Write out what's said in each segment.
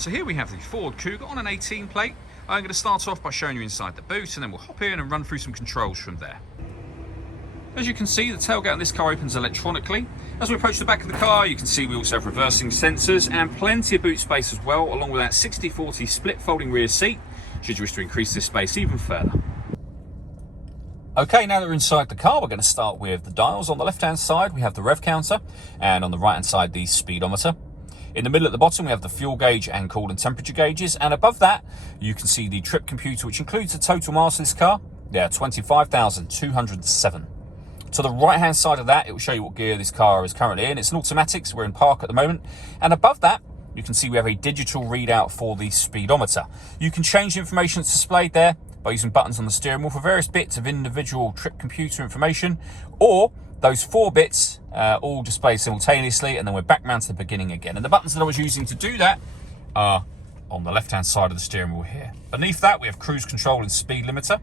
So here we have the Ford Kuga on an 18 plate. I'm going to start off by showing you inside the boot, and then we'll hop in and run through some controls from there. As you can see, the tailgate on this car opens electronically. As we approach the back of the car, you can see we also have reversing sensors and plenty of boot space as well, along with that 60/40 split folding rear seat, should you wish to increase this space even further. Okay, now that we're inside the car, we're going to start with the dials. On the left-hand side, we have the rev counter, and on the right-hand side, the speedometer. In the middle at the bottom, we have the fuel gauge and coolant temperature gauges, and above that, you can see the trip computer, which includes the total miles of this car. Yeah, 25,207. To the right-hand side of that, it will show you what gear this car is currently in. It's an automatic, so we're in park at the moment. And above that, you can see we have a digital readout for the speedometer. You can change the information that's displayed there by using buttons on the steering wheel for various bits of individual trip computer information, or those 4 bits all display simultaneously, and then we're back round to the beginning again. And the buttons that I was using to do that are on the left-hand side of the steering wheel here. Beneath that, we have cruise control and speed limiter.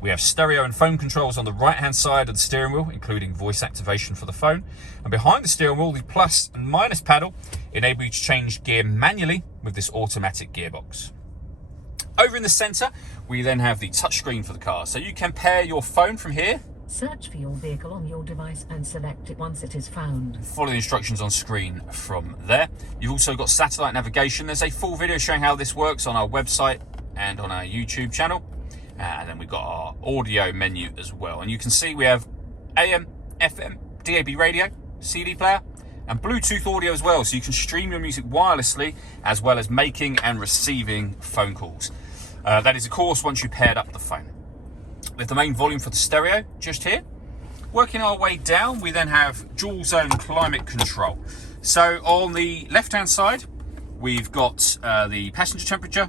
We have stereo and phone controls on the right-hand side of the steering wheel, including voice activation for the phone. And behind the steering wheel, the plus and minus paddle enable you to change gear manually with this automatic gearbox. Over in the center, we then have the touchscreen for the car. So you can pair your phone from here. Search for your vehicle on your device and select it once it is found. Follow the instructions on screen from there. You've also got satellite navigation. There's a full video showing how this works on our website and on our YouTube channel. And then we've got our audio menu as well. And you can see we have AM, FM, DAB radio, CD player, and Bluetooth audio as well. So you can stream your music wirelessly, as well as making and receiving phone calls. That is, of course, once you paired up the phone. With the main volume for the stereo just here. Working our way down, we then have dual zone climate control. So on the left-hand side, we've got the passenger temperature,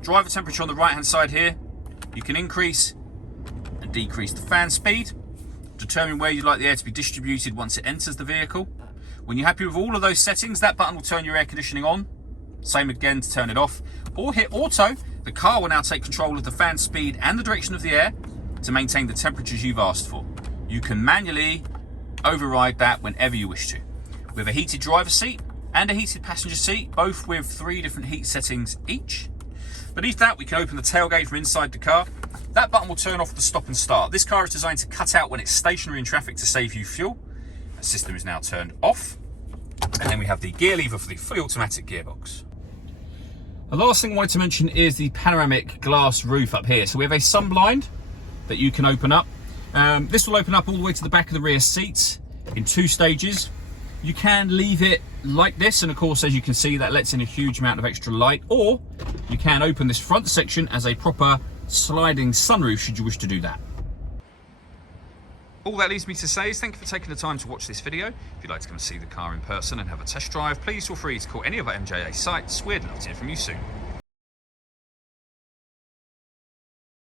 driver temperature on the right-hand side here. You can increase and decrease the fan speed, determine where you'd like the air to be distributed once it enters the vehicle. When you're happy with all of those settings, that button will turn your air conditioning on. Same again to turn it off. Or hit auto. The car will now take control of the fan speed and the direction of the air to maintain the temperatures you've asked for. You can manually override that whenever you wish to. We have a heated driver's seat and a heated passenger seat, both with 3 different heat settings each. Beneath that, we can open the tailgate from inside the car. That button will turn off the stop and start. This car is designed to cut out when it's stationary in traffic to save you fuel. The system is now turned off. And then we have the gear lever for the fully automatic gearbox. The last thing I wanted to mention is the panoramic glass roof up here. So we have a sunblind that you can open up. This will open up all the way to the back of the rear seats in 2 stages. You can leave it like this, and of course, as you can see, that lets in a huge amount of extra light, or you can open this front section as a proper sliding sunroof should you wish to do that. All that leaves me to say is thank you for taking the time to watch this video. If you'd like to come and see the car in person and have a test drive, please feel free to call any of our MJA sites. We'd love to hear from you soon.